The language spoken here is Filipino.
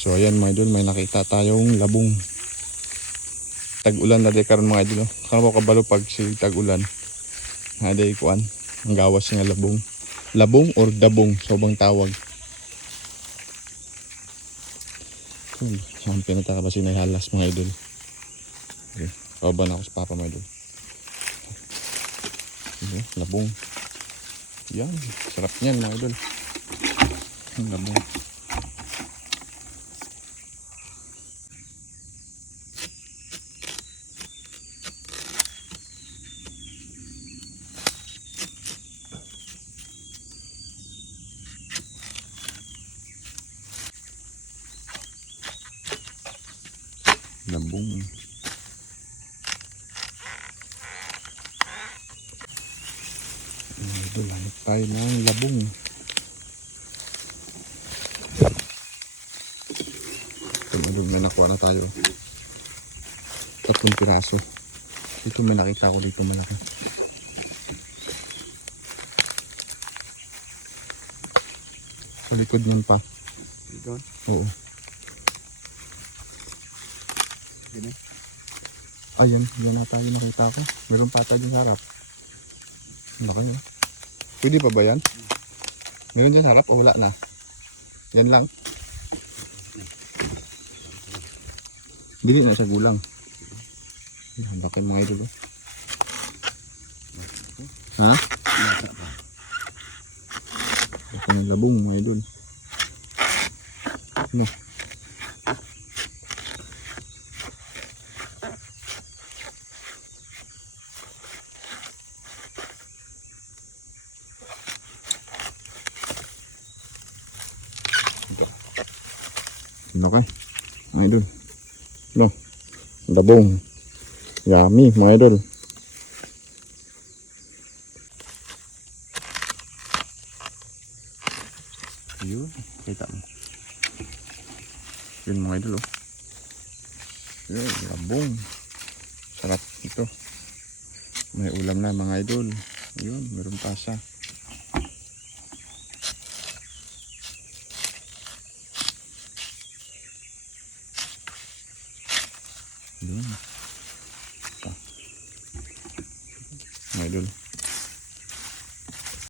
So ayan mga idol, may nakita tayong labong. Tag-ulan na di karon mga idol. Kano ko kabalo pag si tag-ulan. Haday kuan, ang gawas nga labong. Labong or dabong, so bang tawag. Saan pinatakabasin ay halas mga idol. Okay, kaban ako sa papa mga idol. Okay, labong. Yan, sarap niyan mga idol. Labong. Labong. Idol, hanap tayo ng labong. Idol, may nakuha na tayo. 3 piraso. Ito may nakita ko dito malaki. Sa likod nun pa. Dito? Oo. Gini? Ayan, yan na tayo nakita ko. Meron pa tayo dyan sa harap. Laki no? Pwede pa ba yan? Meron dyan sa harap o wala na? Yan lang. Bili na sa gulang. Ang laki mga idol. Ha? Laki ng labong mga idol. Ano? Okay, mga idol. No, labong. Yummy, mga idol. Yun, kita mo. Yun mga idol, oh. Yun, labong. Sarap ito. May ulam na mga idol. Yun, meron pa siya. Yun. Mga idol.